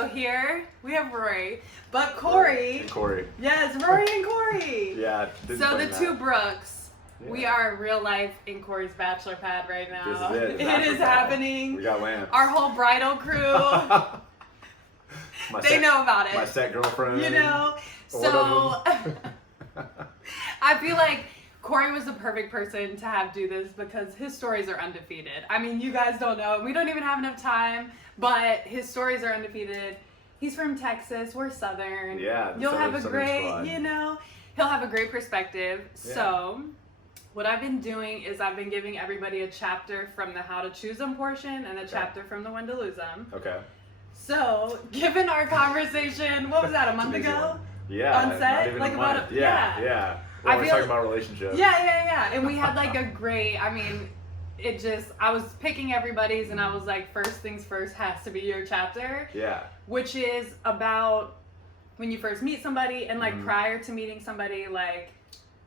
So here we have Rory, but Corey. And Corey. Yes, Rory and Corey. Yeah. So the two Brooks. Yeah. We are in real life in Corey's bachelor pad right now. This is it. It is happening. We got lamps. Our whole bridal crew. They know about it. My set girlfriend. You know. So I feel like Corey was the perfect person to have do this because his stories are undefeated. I mean, you guys don't know. We don't even have enough time, but his stories are undefeated. He's from Texas. We're Southern. Yeah. You'll have a Southern great, squad. he'll have a great perspective. Yeah. So what I've been doing is I've been giving everybody a chapter from the How to Choose Them portion and a chapter from the When to Lose Them. Okay. So, given our conversation, what was that, a month ago? Yeah. On set? Not even Like a about month. a- Yeah. yeah. Well, I we're feel- talking about relationships. Yeah. And we had like a great, I was picking everybody's and I was like, first things first has to be your chapter, Yeah. which is about when you first meet somebody and like Mhm. prior to meeting somebody, like,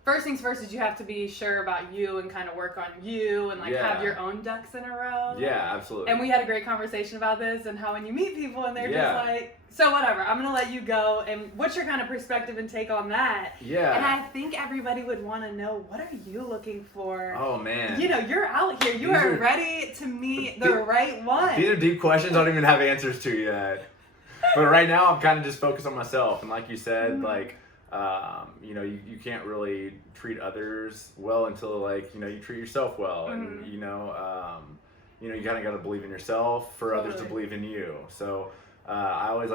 first things first is you have to be sure about you and kind of work on you and like Yeah. have your own ducks in a row. Yeah, absolutely. And we had a great conversation about this and how when you meet people and they're Yeah. just like, so whatever, I'm going to let you go. And what's your kind of perspective and take on that? Yeah. And I think everybody would want to know, what are you looking for? Oh man. You know, you're out here. You These are are- ready to meet the right one. These are deep questions I don't even have answers to yet. But right now I'm kind of just focused on myself. And like you said, Mhm. like, you can't really treat others well until like, you treat yourself well. And, Mhm. you kind of got to believe in yourself for others to Totally. believe in you. So I always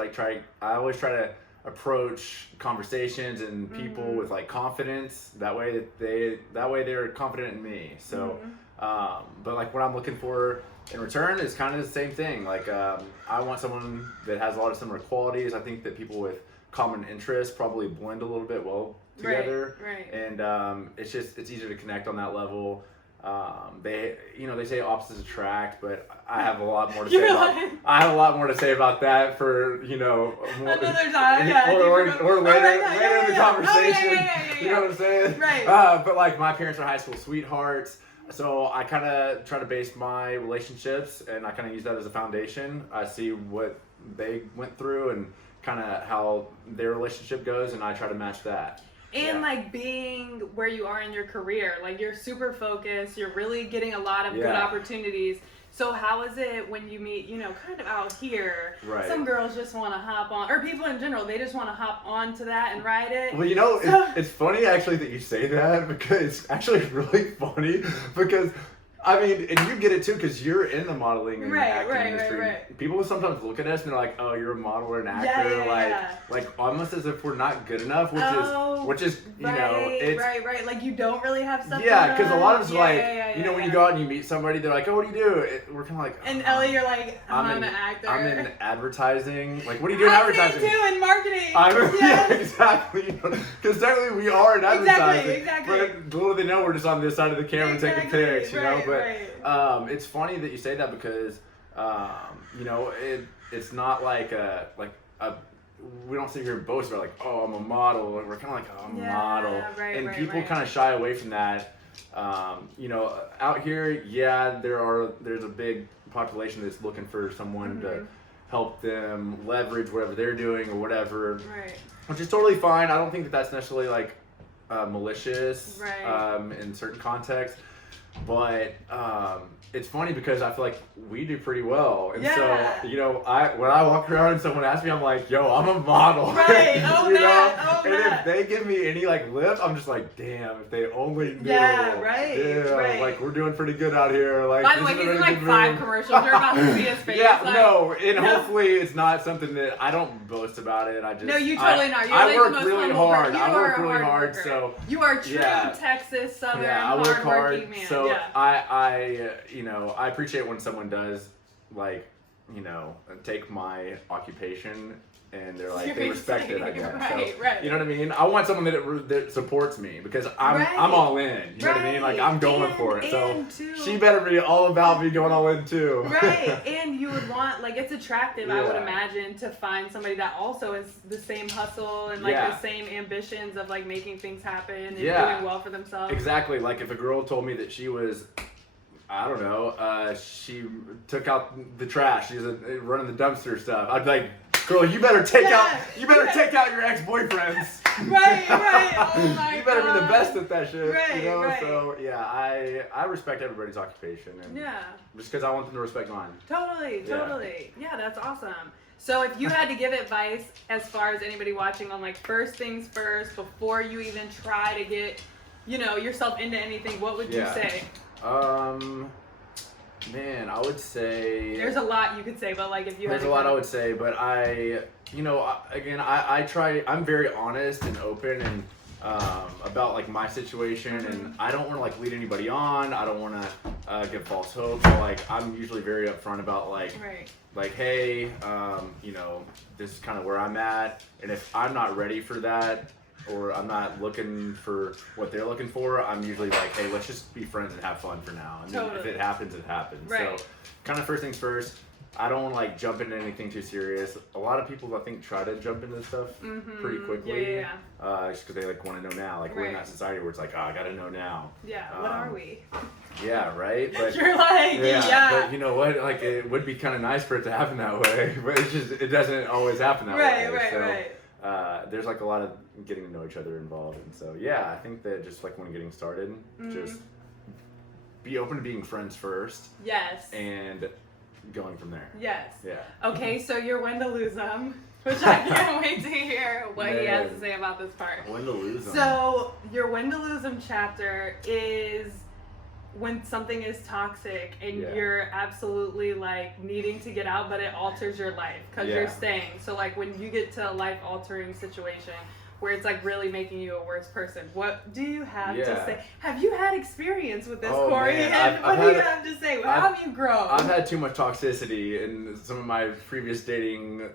try to approach conversations and people Mhm. with like confidence. That way they're confident in me. So, Mhm. but like what I'm looking for in return is kind of the same thing. Like I want someone that has a lot of similar qualities. I think that people with common interests probably blend a little bit well together. Right. And it's easier to connect on that level. They say opposites attract, but I have a lot more to say You're about. like- I have a lot more to say about that for more, Another time, yeah. or deeper later, go- Oh, right, yeah, later in the yeah. Oh, conversation. yeah. You know what I'm saying? Right. But like my parents are high school sweethearts, so I kind of try to base my relationships, and I kind of use that as a foundation. I see what they went through and kind of how their relationship goes, and I try to match that. And Yeah. like being where you are in your career, like you're super focused, you're really getting a lot of good Yeah. opportunities. So how is it when you meet, kind of out here? Right. Some girls just want to hop on, or people in general, they just want to hop onto that and ride it. Well, So- it's funny actually that you say that, because it's actually really funny because I mean, and you get it too because you're in the modeling and acting industry. Right. People sometimes look at us and they're like, "Oh, you're a model or an Yeah, actor," yeah. like almost as if we're not good enough, which is it's right. Like you don't really have stuff. yeah, because a lot of us when when you go out and you meet somebody, they're like, "Oh, what do you do?" We're kind of like, And "Oh, Ellie, you're like, I'm an in, actor. I'm in advertising. Like, what do you do in I advertising?" say too in marketing. Yeah, Yes. exactly. Because technically we are in advertising. Exactly. But little they know we're just on this side of the camera taking pics, right, But right. it's funny that you say that because, it's not like we don't sit here and boast about like, oh, I'm a model. We're kind of like, oh, I'm a model. And people kind of shy away from that. Out here, yeah, there's a big population that's looking for someone to help them leverage whatever they're doing or whatever. Right. Which is totally fine. I don't think that that's necessarily like malicious Right. in certain contexts. But it's funny because I feel like we do pretty well. And Yeah. so, when I walk around and someone asks me, I'm like, yo, I'm a model. Right. Oh, You know? man. Oh, And man. if they give me any like lift, I'm just like, damn, if they only knew. Yeah, right, Damn, right. like we're doing pretty good out here. Like, By the way, this is he's a in really like good 5 move. commercials. You're about to see his face. Yeah, like, no, and no. hopefully it's not something that I don't boast about it. I just No, you totally not. You're I like work the most really humble hard. person. You I are work a really hard hard. worker. So You are true Yeah. Texas Southern yeah, I work hard. hardworking man. So yeah. I appreciate when someone does take my occupation and they're like they respect it. I guess. Right, So, right. You know what I mean? I want someone that supports me because I'm Right. all in. You know what I mean? Like I'm going for it. So And too, she better be all about me going all in too. Right, and you would want, like, it's attractive, I would Yeah. imagine, to find somebody that also is the same hustle and, like, Yeah. the same ambitions of, like, making things happen and Yeah. doing well for themselves. Exactly. Like if a girl told me that she was, I don't know, she took out the trash, she's running the dumpster stuff, I'd be like, Girl, you better take out your ex-boyfriends. Right. Oh my You better God. be the best at that shit. Right, you know? right. So yeah, I respect everybody's occupation, and just because I want them to respect mine. Totally. Yeah, that's awesome. So if you had to give advice as far as anybody watching on like first things first, before you even try to get, yourself into anything, what would you say? Man, I would say There's a lot you could say, but like if you there's had a lot I would say, but I try. I'm very honest and open and about like my situation, and I don't want to like lead anybody on. I don't want to give false hope. So, like I'm usually very upfront about like hey, this is kind of where I'm at, and if I'm not ready for that, or I'm not looking for what they're looking for, I'm usually like, hey, let's just be friends and have fun for now. And then if it happens, it happens. Right. So kind of first things first, I don't want to like jump into anything too serious. A lot of people, I think, try to jump into stuff pretty quickly. Just because they like want to know now. Like we're in that society where it's like, oh, I got to know now. Yeah, what are we? Yeah, right? But you're like, But you know what? Like it would be kind of nice for it to happen that way. But it doesn't always happen that way. Right. There's like a lot of getting to know each other involved, and so yeah, I think that just like when getting started, just be open to being friends first. Yes. And going from there. Yes. Yeah. Okay, so you're when to lose them, which I can't wait to hear what he has to say about this part. When to lose them. So your when to lose them chapter is when something is toxic and you're absolutely like needing to get out, but it alters your life because you're staying. So like when you get to a life altering situation where it's like really making you a worse person, what do you have to say? Have you had experience with this, Corey? Man. What do you have to say? How have you grown? I've had too much toxicity in some of my previous dating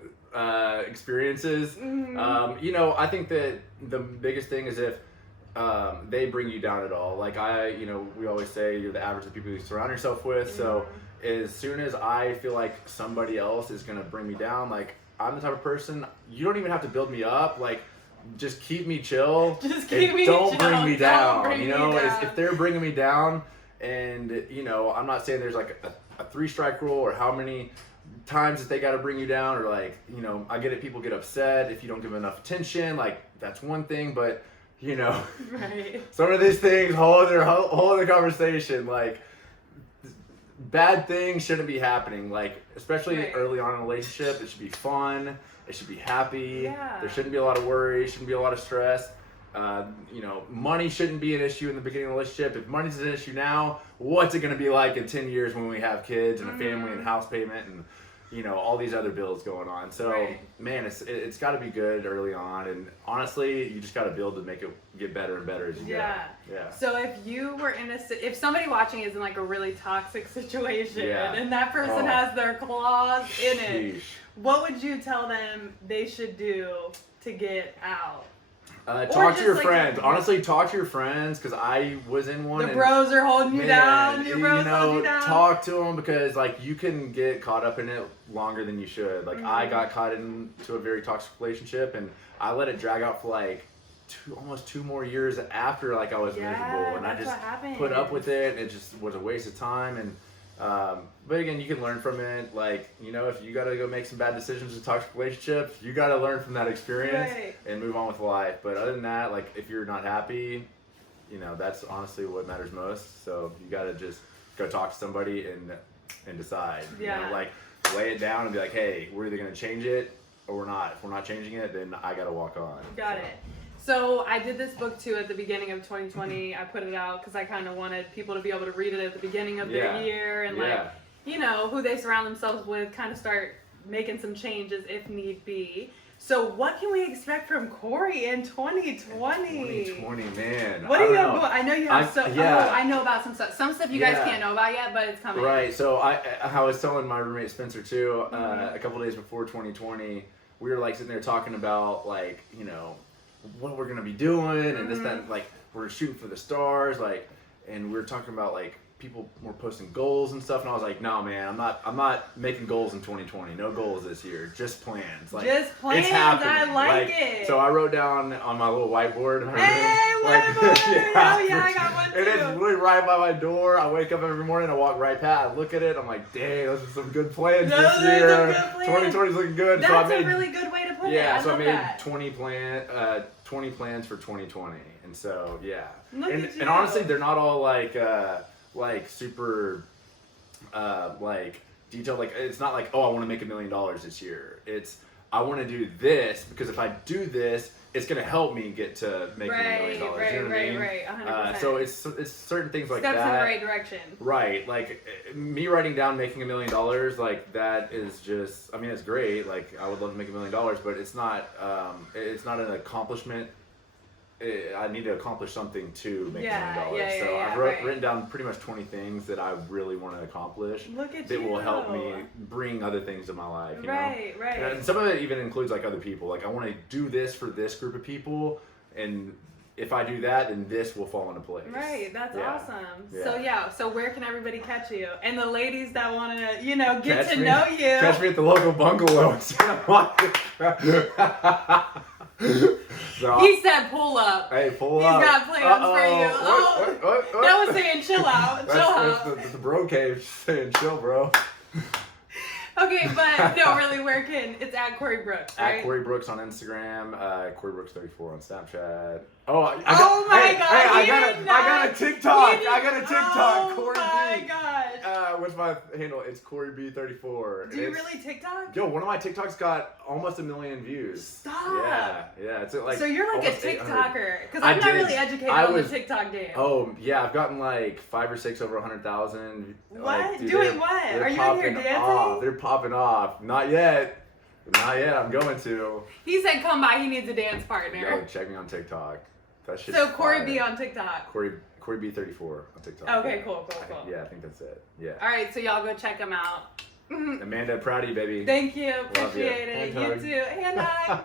experiences. I think that the biggest thing is if they bring you down at all. Like we always say you're the average of the people you surround yourself with. So as soon as I feel like somebody else is gonna bring me down, like I'm the type of person, you don't even have to build me up. Like just keep me chill. Don't bring me down. If they're bringing me down, and I'm not saying there's like a 3-strike rule or how many times that they got to bring you down, or like I get it. People get upset if you don't give them enough attention. Like that's one thing, but some of these things, whole other conversation. Like bad things shouldn't be happening. Like especially early on in a relationship, it should be fun. It should be happy. Yeah. There shouldn't be a lot of worry. Shouldn't be a lot of stress. Money shouldn't be an issue in the beginning of a relationship. If money's an issue now, what's it going to be like in 10 years when we have kids and a family and house payment and all these other bills going on. So man, it's got to be good early on, and honestly, you just got to build to make it get better and better as you go. Yeah. So if you were if somebody watching is in like a really toxic situation and that person has their claws in it, what would you tell them they should do to get out? Talk to your friends. Honestly, talk to your friends, because I was in one. The bros are holding you down. Your bros hold you down. Talk to them, because like you can get caught up in it longer than you should. Like I got caught into a very toxic relationship, and I let it drag out for like almost 2 more years after like I was miserable, and I just put up with it. And it just was a waste of time. And but again, you can learn from it. Like, if you gotta go make some bad decisions in toxic relationships, you gotta learn from that experience and move on with life. But other than that, like if you're not happy, that's honestly what matters most. So you gotta just go talk to somebody and decide. Like lay it down and be like, hey, we're either gonna change it or we're not. If we're not changing it, then I gotta walk on. Got it. So I did this book too at the beginning of 2020. I put it out because I kind of wanted people to be able to read it at the beginning of their year and who they surround themselves with, kind of start making some changes if need be. So what can we expect from Corey in 2020? 2020, man. What do you have? I know you have I know about some stuff. Some stuff you guys can't know about yet, but it's coming. Right. So I was telling my roommate Spencer too, a couple days before 2020, we were like sitting there talking about like, what we're gonna be doing and this, that, like we're shooting for the stars, like, and we were talking about like people were posting goals and stuff, and I was like, no, man, I'm not making goals in 2020. No goals this year, just plans. Like, just plans. It's happening. I like it. So I wrote down on my little whiteboard in my hey, room. Like, I got one too. And it's literally right by my door. I wake up every morning, I walk right past, I look at it, I'm like, dang, those are some good plans this year. 2020 is looking good. That's so I made, a really good way to put it. Yeah, so I made that. 20 plans for 2020, and so yeah. Look at you. And honestly, they're not all like super like detailed. Like, it's not like, oh, I want to make $1 million this year. It's, I want to do this because if I do this, it's gonna help me get to make $1 million. You know what I mean? Right. 100%. So it's certain things like Steps that. in the right direction. Right, like me writing down making $1 million, like that is just, I mean, it's great. Like, I would love to make $1 million, but it's not an accomplishment. I need to accomplish something to make $1 million. So I've written down pretty much 20 things that I really want to accomplish. Look at that you. will help me bring other things in my life. You know? Right. And some of it even includes like other people. Like, I want to do this for this group of people, and if I do that, then this will fall into place. Right, that's awesome. Yeah. So where can everybody catch you? And the ladies that want to, get Catch to me- know you. Catch me at the local bungalow. So, He said pull up. hey, pull He's up. got plans for you. What? That was saying chill out. Chill out. That's the bro cave saying chill, bro. Okay, but no, really, where can, it's at Corey Brooks, right? At Corey Brooks on Instagram, Corey Brooks 34 on Snapchat. Oh my God! I got a TikTok. I got a TikTok. Oh Corey my B. gosh! What's my handle? It's Corey B34. Do you really TikTok? Yo, one of my TikToks got almost 1 million views. Stop. Yeah. It's like. So you're like a almost 800. TikToker, because I'm not really educated on the TikTok game. Oh yeah, I've gotten like 5 or 6 over 100,000. What? Like, dude, Doing what? Are you in here dancing? They're popping off. Not yet. I'm going to. He said, "Come by. He needs a dance partner." Yo, check me on TikTok. That shit's So Corey fire. B on TikTok. Corey B34 on TikTok. Okay, cool. Yeah, I think that's it. Yeah. All right, so y'all go check him out. Amanda, proud of you, baby. Thank you. Love ya. Appreciate it. Hand You hug. too. Hand hug.